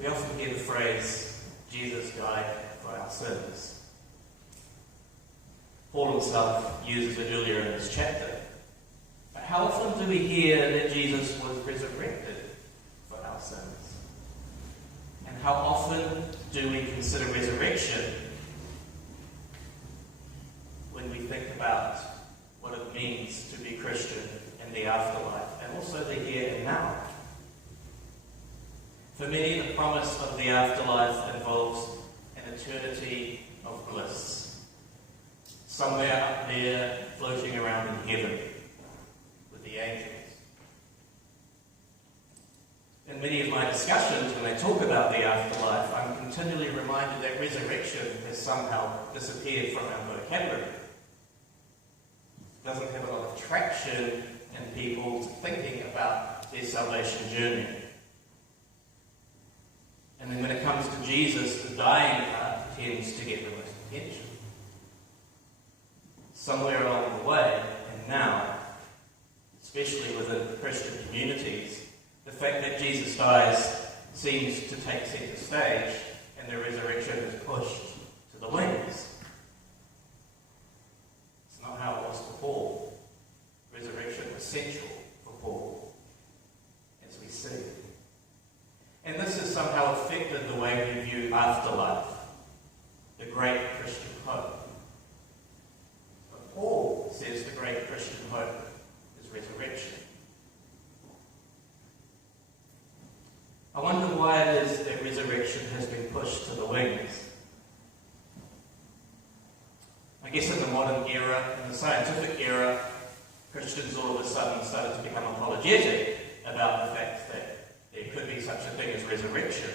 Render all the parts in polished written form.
We often hear the phrase, Jesus died for our sins. Paul himself uses it earlier in this chapter. But how often do we hear that Jesus was resurrected for our sins? And how often do we consider resurrection when we think about what it means to be Christian in the afterlife, and also the here and now? For many, the promise of the afterlife involves an eternity of bliss, somewhere up there floating around in heaven with the angels. In many of my discussions, when I talk about the afterlife, I'm continually reminded that resurrection has somehow disappeared from our vocabulary. It doesn't have a lot of traction in people thinking about their salvation journey. And then when it comes to Jesus, the dying part tends to get the most attention. Somewhere along the way, and now, especially within Christian communities, the fact that Jesus dies seems to take centre stage, and the resurrection is pushed to the wings. It's not how it was for Paul. Resurrection was central for Paul, as we see. And this has somehow affected the way we view afterlife, the great Christian hope. But Paul says the great Christian hope is resurrection. I wonder why it is that resurrection has been pushed to the wings. I guess in the modern era, in the scientific era, Christians all of a sudden started to become apologetic about the fact that there could be such a thing as resurrection.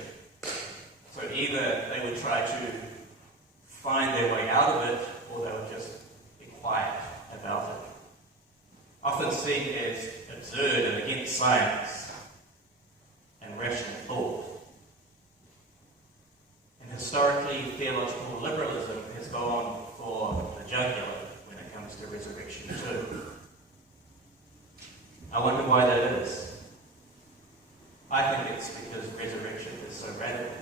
So either they would try to find their way out of it, or they would just be quiet about it. Often seen as absurd and against science and rational thought. And historically, theological liberalism has gone for the jugular when it comes to resurrection too. I wonder why that is. I think it's because resurrection is so radical.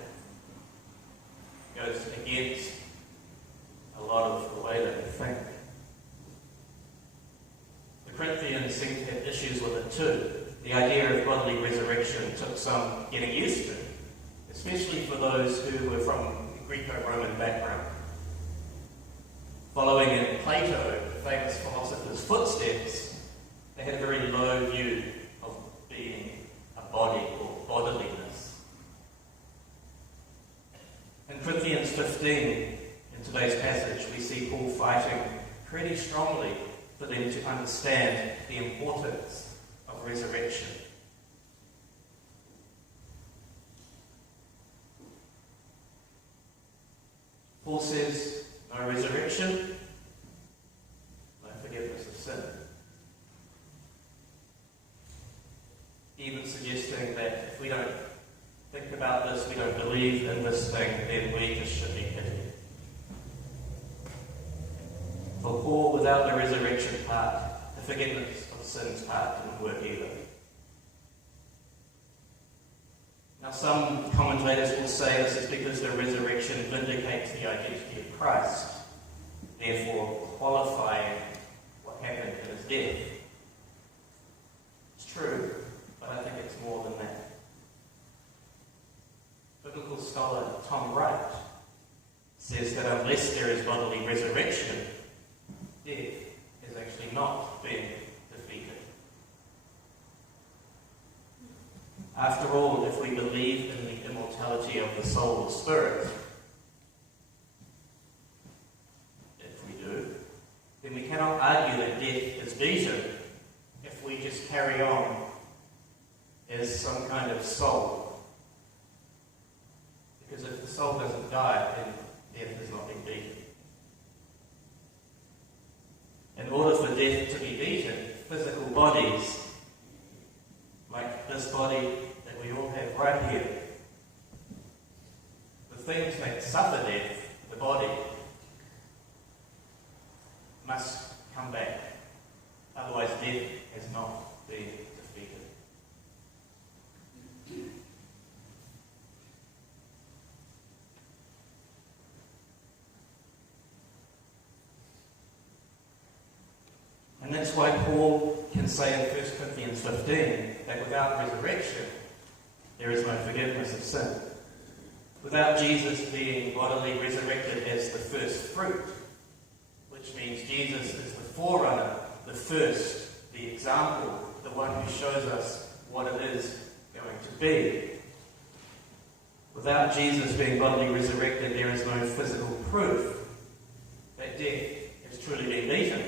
It goes against a lot of the way that we think. The Corinthians seem to have issues with it too. The idea of bodily resurrection took some getting used to, especially for those who were from a Greco-Roman background. Following in Plato, the famous philosopher's footsteps, they had a very low view of being a body or bodiliness. In Corinthians 15, in today's passage, we see Paul fighting pretty strongly for them to understand the importance of resurrection. Paul says, no resurrection, no forgiveness of sin. Even suggesting that if we don't think about this, we don't believe in this thing, then we just should be hidden. For Paul, without the resurrection part, the forgiveness of sins part didn't work either. Now some commentators will say this is because the resurrection vindicates the identity of Christ, therefore qualifying what happened in his death. It's true, but I think it's more than that. Biblical scholar Tom Wright says that unless there is bodily resurrection, death has actually not been defeated. After all, if we believe in the immortality of the soul or spirit, if we do, then we cannot argue that death is beaten if we just carry on as some kind of soul. Because if the soul doesn't die, then death has not been beaten. In order for death to be beaten, physical bodies, like this body that we all have right here, the things that suffer death, the body, must come back. Otherwise, death has not been defeated. And that's why Paul can say in 1 Corinthians 15 that without resurrection, there is no forgiveness of sin. Without Jesus being bodily resurrected as the first fruit, which means Jesus is the forerunner, the first, the example, the one who shows us what it is going to be. Without Jesus being bodily resurrected, there is no physical proof that death has truly been beaten.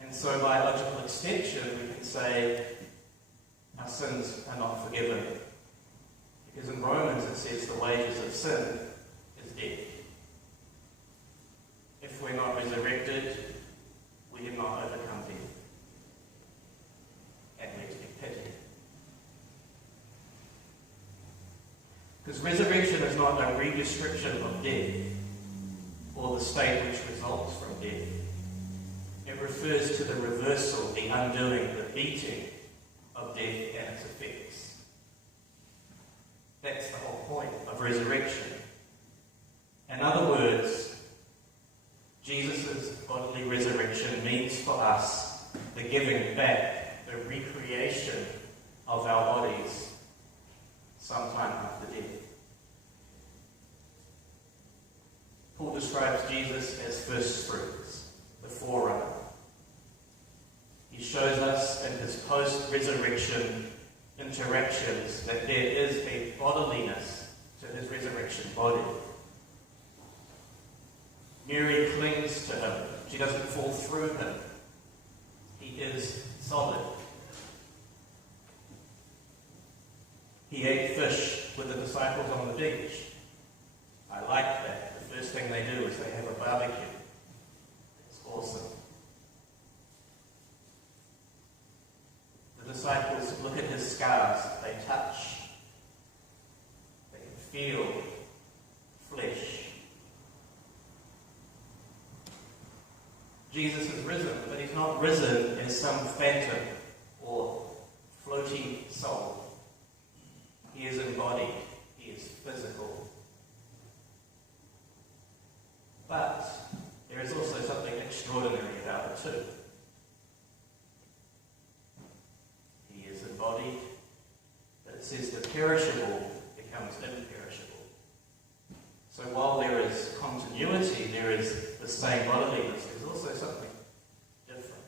And so by logical extension, we can say our sins are not forgiven. Because in Romans it says the wages of sin is death. If we're not resurrected, we have not overcome death. And we're to be pitied. Because resurrection is not a redescription of death or the state which results from death. It refers to the reversal, the undoing, the beating of death and its effects. That's the whole point of resurrection. In other words, Jesus' bodily resurrection means for us the giving back, the recreation of our bodies sometime after death. Paul describes Jesus as first fruits, the forerunner. He shows us in his post-resurrection interactions that there is a bodiliness to his resurrection body. Mary clings to him. She doesn't fall through him. He is solid. He ate fish with the disciples on the beach. I like that. The first thing they do is they have a barbecue. It's awesome. The disciples look at his scars. They touch. They can feel flesh. Jesus is risen, but he's not risen as some phantom or floaty soul. He is embodied. He is physical. But there is also something extraordinary about it too. He is embodied, but it says the perishable becomes imperishable. So while there is continuity, there is the same bodiliness, there's also something different.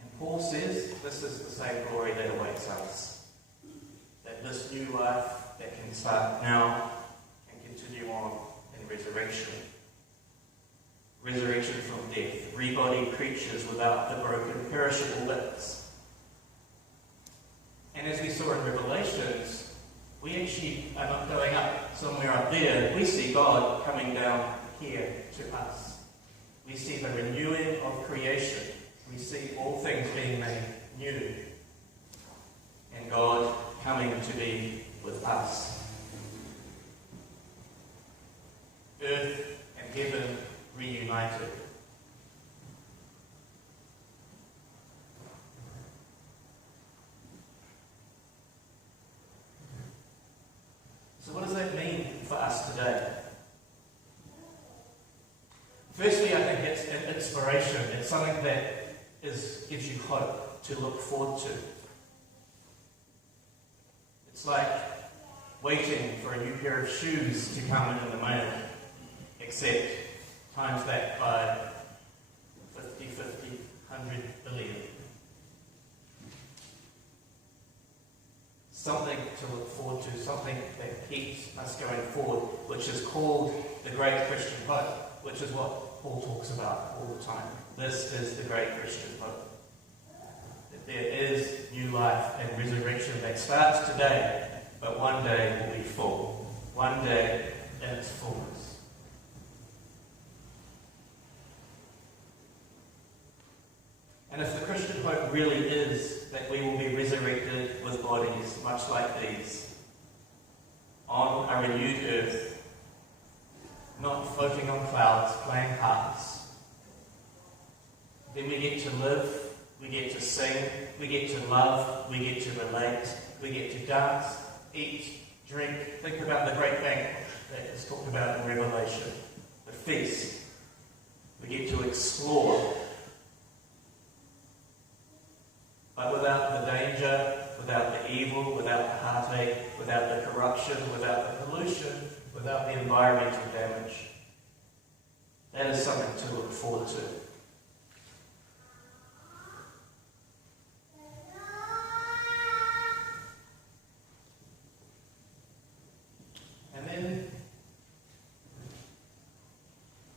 And Paul says this is the same glory that awaits us. That this new life that can start now and continue on in resurrection. Resurrection from death, rebodied creatures without the broken, perishable bits. And as we saw in Revelations, we actually are not going up somewhere up there. We see God coming down here to us. We see the renewing of creation. We see all things being made new. And God coming to be with us. Earth and heaven reunited. So what does that mean for us today? Firstly, I think it's an inspiration. It's something that gives you hope to look forward to. It's like waiting for a new pair of shoes to come in the mail, except times that by 50, 100 billion. Something to look forward to, something that keeps us going forward, which is called the great Christian hope, which is what Paul talks about all the time. This is the great Christian hope. That there is new life and resurrection that starts today, but one day will be full. One day in its fullness. And if the Christian hope really is that we will be resurrected with bodies much like these, on a renewed earth, not floating on clouds, playing harps, then we get to live, we get to sing, we get to love, we get to relate, we get to dance, eat, drink. Think about the great banquet that is talked about in Revelation. The feast We get to explore. But without the danger, without the evil, without the heartache, without the corruption, without the pollution, without the environmental damage. That is something to look forward to. And then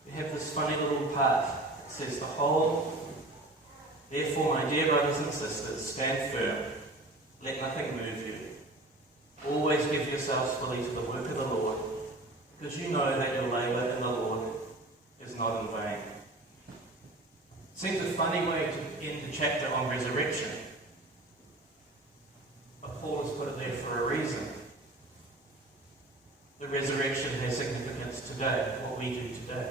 we have this funny little part that says, the whole, therefore, my dear brothers and sisters, stand firm, let nothing move you. Always give yourselves fully to the work of the Lord, because you know that your labour in the Lord is not in vain. Seems a funny way to end the chapter on resurrection, but Paul has put it there for a reason. The resurrection has significance today, what we do today.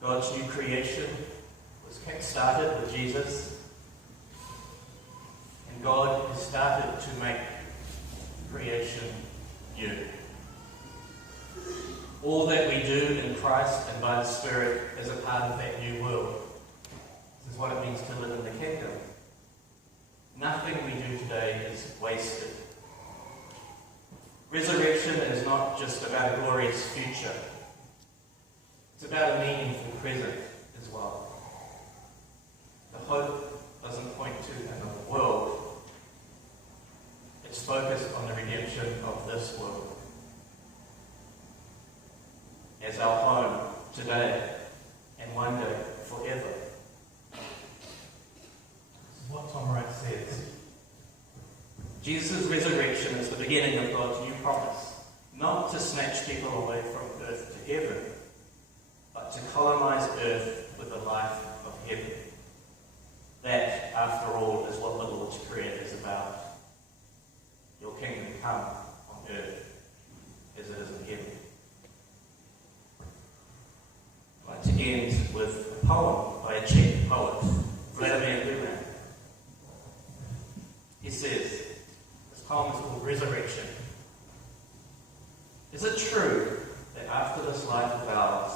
God's new creation was kick-started with Jesus, and God has started to make creation new. All that we do in Christ and by the Spirit is a part of that new world. This is what it means to live in the kingdom. Nothing we do today is wasted. Resurrection is not just about a glorious future. It's about a meaningful present as well. The hope doesn't point to another world. It's focused on the redemption of this world as our home today and one day forever. This is what Tom Wright says. Jesus' resurrection is the beginning of God's new promise, not to snatch people away from earth to heaven, but to colonize earth with the life of heaven. That, after all, is what the Lord's Prayer is about. Your kingdom come on earth as it is in heaven. I'd like to end with a poem by a Czech poet, Vladimir. He says, this poem is called Resurrection. Is it true that after this life of ours,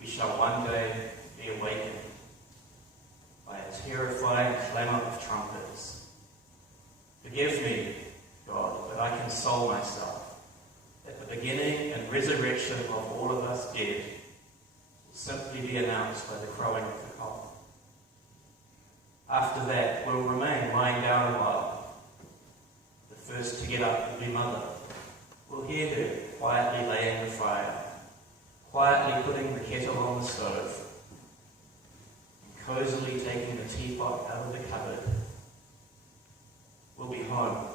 we shall one day be awakened by a terrifying clamour of trumpets? Forgive me, God, but I console myself that the beginning and resurrection of all of us dead will simply be announced by the crowing of the cock. After that, we'll remain lying down a while. The first to get up will be Mother. We'll hear her quietly laying the fire, quietly putting the kettle on the stove, and cosily taking the teapot out of the cupboard. We'll be home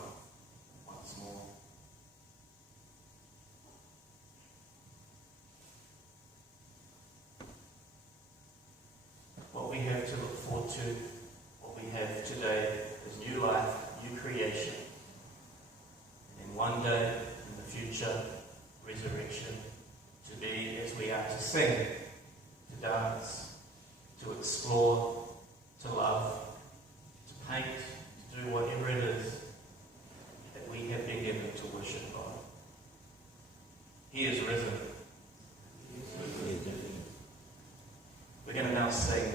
once more. What we have to look forward to, what we have today, is new life, new creation. And then one day in the future, resurrection, to be as we are, to sing, to dance, to explore, to love, to paint, to do whatever it is that we have been given to worship God. He is risen. We're going to now sing,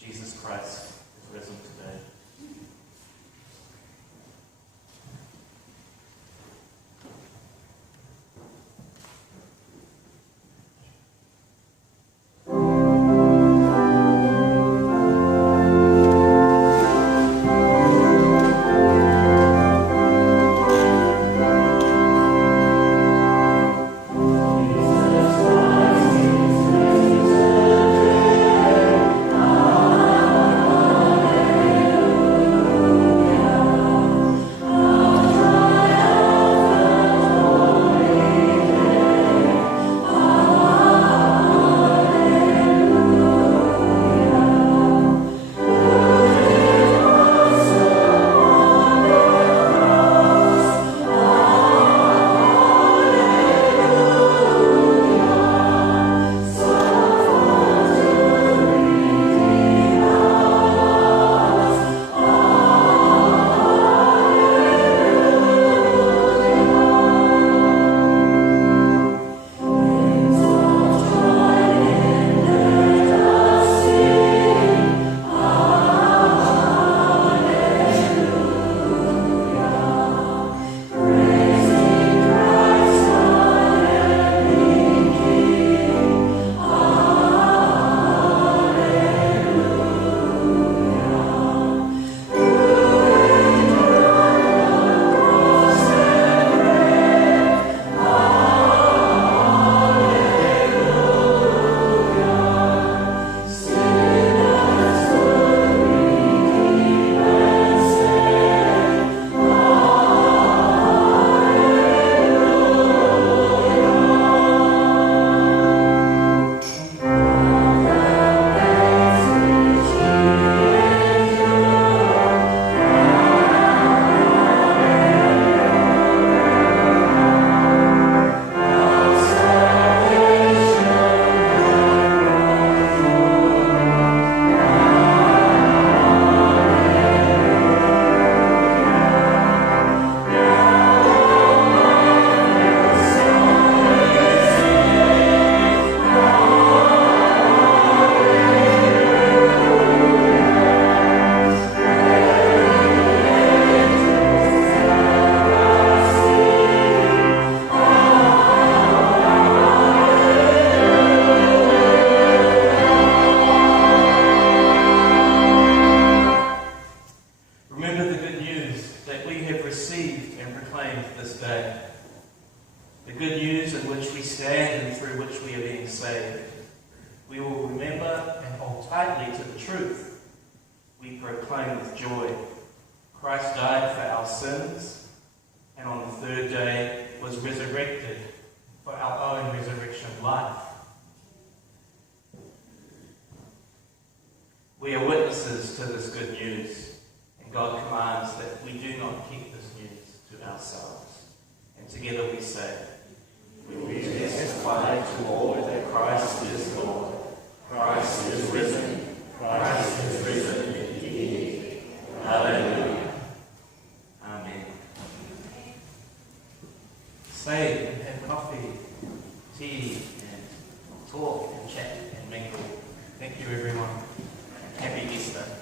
Jesus Christ is risen today. Amen. we proclaim with joy. Christ died for our sins, and on the third day was resurrected for our own resurrection life. We are witnesses to this good news, and God commands that we do not keep this news to ourselves. And together we say, we testify to all that Christ is Lord. Christ is risen. Christ is risen indeed. Hallelujah. Amen. Stay and have coffee, tea, and talk and chat and mingle. Thank you, everyone. Happy Easter.